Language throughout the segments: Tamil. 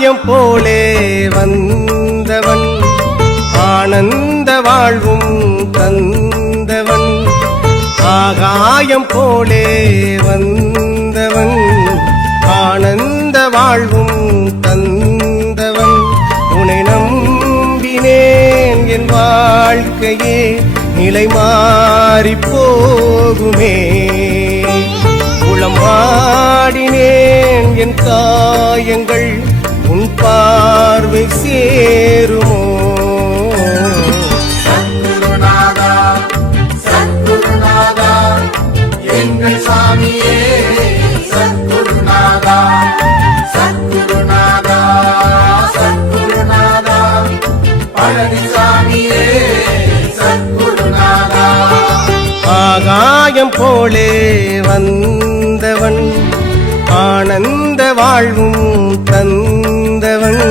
ஆகாயம் போலே வந்தவன் ஆனந்த வாழ்வும் தந்தவன். ஆகாயம் போலே வந்தவன் ஆனந்த வாழ்வும் தந்தவன். உன்னை நம்பினேன் என் வாழ்க்கையே நிலை மாறி போகுமே. உளமாடினேன் என் காயங்கள் உன் பார்வை சேருமோ. சத்குருநாதா சத்குருநாதா எங்கள் சாமியே சத்குருநாதா சத்குருநாதா சத்குருநாதா பழனிசாமியே சத்குருநாதா. ஆகாயம் போலே வந்தவன் ஆனந்த வாழ்வும் தந்தவன்.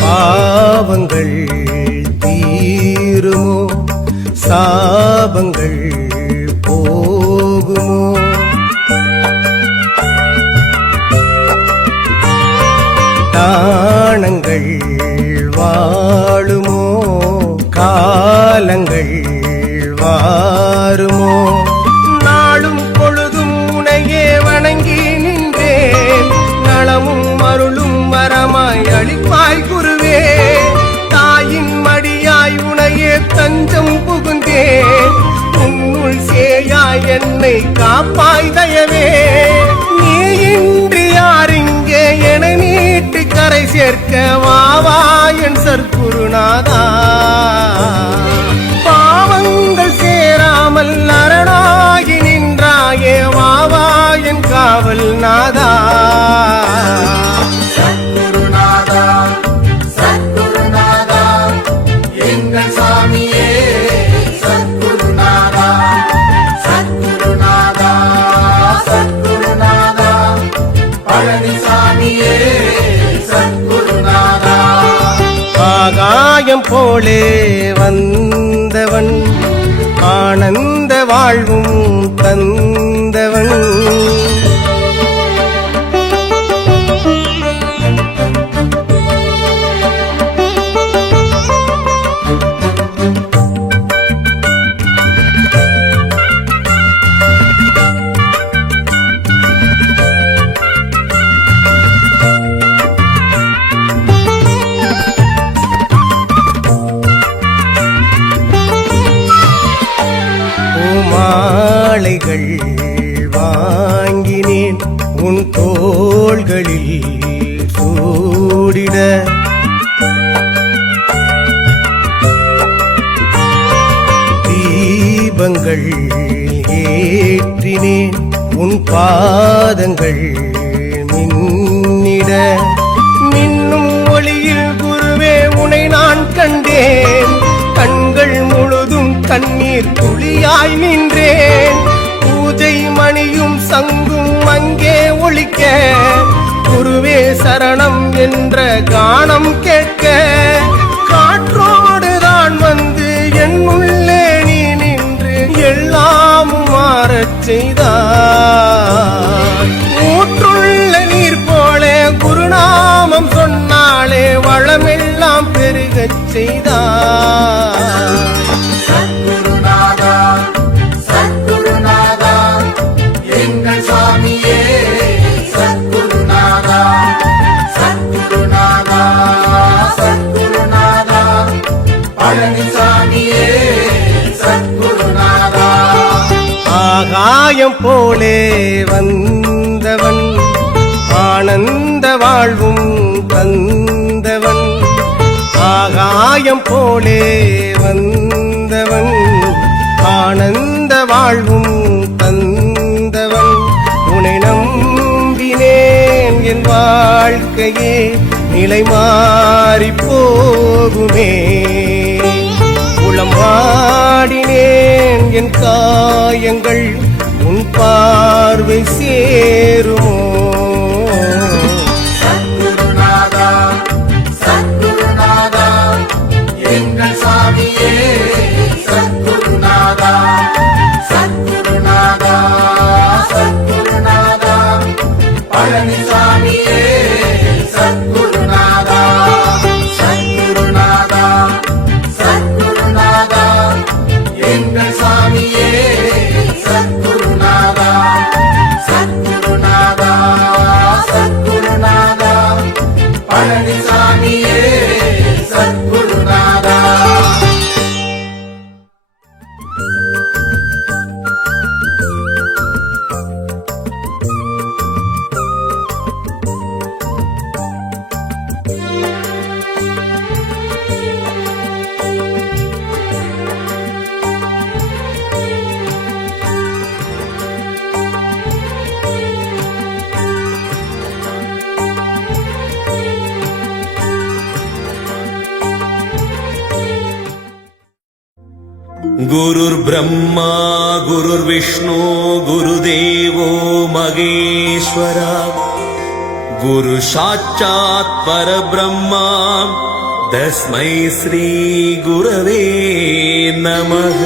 பாவங்கள் தீருமோ சாபங்கள் போகுமோ. தானங்கள் வாழுமோ காலங்கள் வாருமோ. நாளும் பொழுதும் உனையே வணங்கி நின்றேன் நலமும் அருளும் வரமாய் அளிப்பாய் குருவே. தாயின் மடியாய் உனையே தஞ்சம் புகுந்தேன் உன்னுள் சேயாய் என்னை காப்பாய் தயவே. நீ இன்றி யாரிங்கே என நீட்டி கரை சேர்க்க வாவா என் சற்குருநாதா. பாவங்கள் சேராமல் அரணாகி நின்றாயே வாவா என் காவல் நாதா. சத்குருநாதா சத்குருநாதா எங்கள் சாமியே சத்குருநாதா சத்குருநாதா சத்குருநாதா பழனிசாமியே சத்குருநாதா. ஆகாயம் போலே வந்தவன் ஆனந்த வாழ்வும் தந்தவன். மாலைகள் வாங்கினேன் உன் தோள்களில் சூடிட. தீபங்கள் ஏற்றினேன் உன் பாதங்கள் மின்னிட. மின்னும் ஒளியில் குருவே உனை நான் கண்டேன் கண்கள் முழுதும் கண்ணீர் துளியாய் நின்றேன். பூஜை மணியும் சங்கும் அங்கே ஒலிக்க குருவே சரணம் என்ற கானம் கேட்க. காற்றோடு தான் வந்து என் உள்ளே நீ நின்று எல்லாமும் மாறச் செய்தாய். ஊற்றுள்ள நீர் போல குருநாமம் சொன்னாலே வளமெல்லாம் பெருகச் செய்தாய். சத்குருநாதா சத்குருநாதா எங்கள் சாமியே சத்குருநாதா சத்குருநாதா சத்குருநாதா பழனிசாமியே சத்குருநாதா. ஆகாயம் போலே வந்தவன் ஆனந்த வாழ்வும் தந்தவன். ஆகாயம் போலே வந்தவன் ஆனந்த வாழ்வும் தந்தவன். உன்னை நம்பினேன் என் வாழ்க்கையே நிலை மாறி போகுமே. என் காயங்கள் உன் பார்வை சேருமோ? சத்குருநாதா சத்குருநாதா எங்கள் சாமியே சத்குருநாதா சத்குருநாதா சத்குருநாதா பழனிசாமியே சத்குருநாதா சத்குருநாதா சத்குருநாதா எங்கள் சாமியே சத்குருநாதா சத்குருநாதா சத்குருநாதா பழனிசாமியே சத்குருநாதா. गुरुर् ब्रह्मा गुरुर्विष्णु गुरुदेवो महेश्वरा गुरु साक्षात् परब्रह्मा तस्मै श्री गुरवे नमः.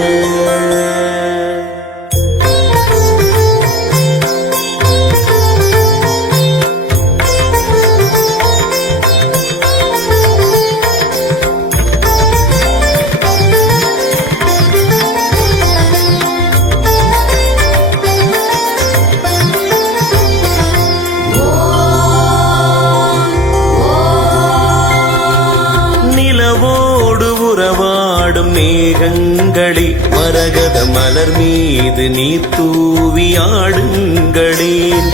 மேகங்களே மரகத மலர் மீது நீர் தூவி ஆடுங்களேன்.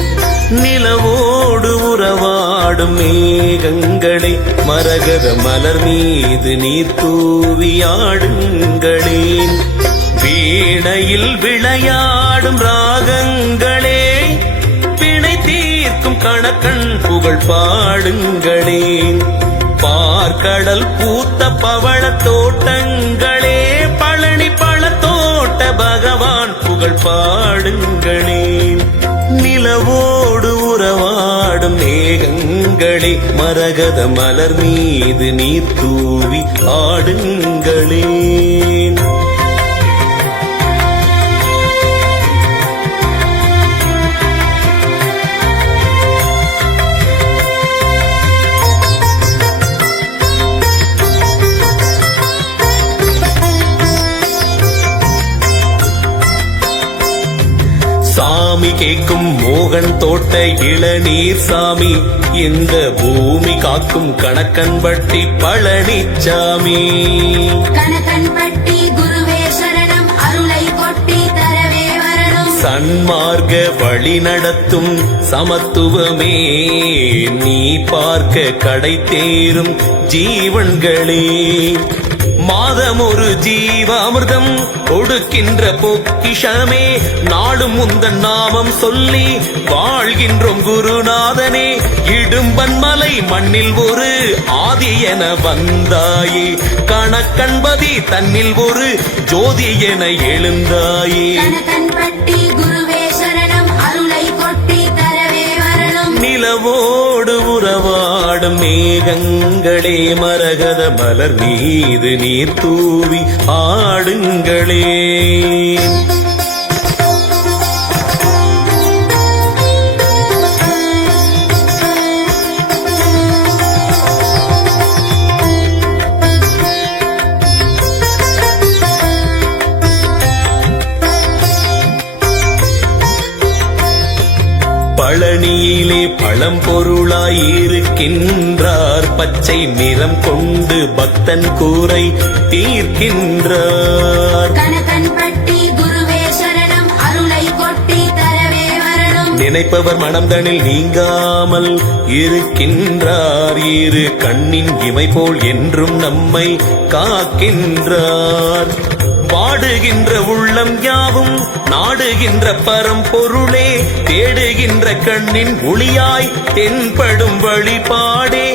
நிலவோடு உறவாடும் மேகங்களே மரகத மலர் மீது நீர் தூவி ஆடுங்களேன். வீணையில் விளையாடும் ராகங்களே பிணை தீர்க்கும் கணக்கன் புகழ் பாடுங்களேன். பார்க்கடல் பூத்த பவள தோட்டங்களே பழனி பழத்தோட்ட பகவான் புகழ் பாடுங்களேன். நிலவோடு உறவாடும் மேகங்களே மரகத மலர் மீது நீர் தூவி ஆடுங்களேன். சாமி கேட்கும் மோகன் தோட்ட இளநீர் சாமி இந்த பூமி காக்கும் கணக்கன்பட்டி பழனிச்சாமி. கணக்கன்பட்டி குருவே சரணம் அருளை கொட்டி தரவே வரணும். சன்மார்க்க வழி நடத்தும் சமத்துவமே நீ பார்க்க கடை தேரும் ஜீவன்களே. மாதம் ஒரு ஜீவாமிர்தம் கொடுக்கின்ற பொக்கிஷமே நாடும் முந்தன் நாமம் சொல்லி வாழ்கின்றோம் குருநாதனே. இடும்பன் மலை மண்ணில் ஒரு ஆதி என வந்தாயே கணக்கன்பதி தன்னில் ஒரு ஜோதி என எழுந்தாயே. கணக்கன்பட்டி குருவே சரணம் அருளை கொட்டி தரவே வரணும். நிலவோடு உறவாடும் மேகங்களே மரகத மலர் மீது நீர் தூவி ஆடுங்களே. பழனியிலே பழம்பொருளாயிருக்கின்றார் பச்சை நிறம் கொண்டு பக்தன் கூரை தீர்க்கின்றார். கணக்கன்பட்டி குருவே சரணம் அருளை கொட்டி தரவே வரணும். நினைப்பவர் மனம்தனில் நீங்காமல் இருக்கின்றார். இரு கண்ணின் இமை போல் என்றும் நம்மை காக்கின்றார். வாடுகின்ற உள்ளம் யாவும் நாடுகின்ற பரம்பொருளே, தேடுகின்ற கண்ணின் ஒளியாய் தென்படும் வழிபாடே,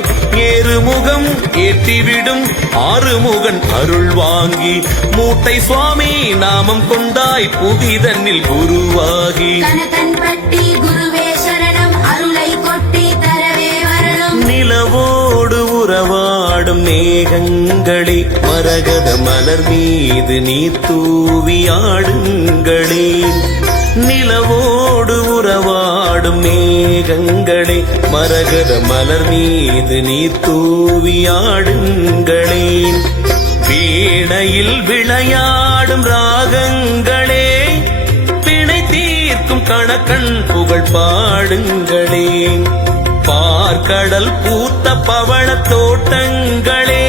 ஏறுமுகம் ஏற்றிவிடும் ஆறுமுகன் அருள் வாங்கி, மூட்டை சுவாமி நாமம் கொண்டாய் புதிதன்னில் குருவாகி. கணக்கன்பட்டி குருவே சரணம் அருளை கொட்டி தரவே வரணும். நிலவோடு உறவாடும் மேகங்களே, மரகத மலர் மீது நீர் தூவி ஆடுங்களே. நிலவோடு உறவாடும் மேகங்களே, மரகத மலர் மீது நீர் தூவி ஆடுங்களே. வீணையில் விளையாடும் ராகங்களே, பிணை தீர்க்கும் கணக்கன் புகழ் பாடுங்களே. பார்க்கடல் பூத்த பவள தோட்டங்களே,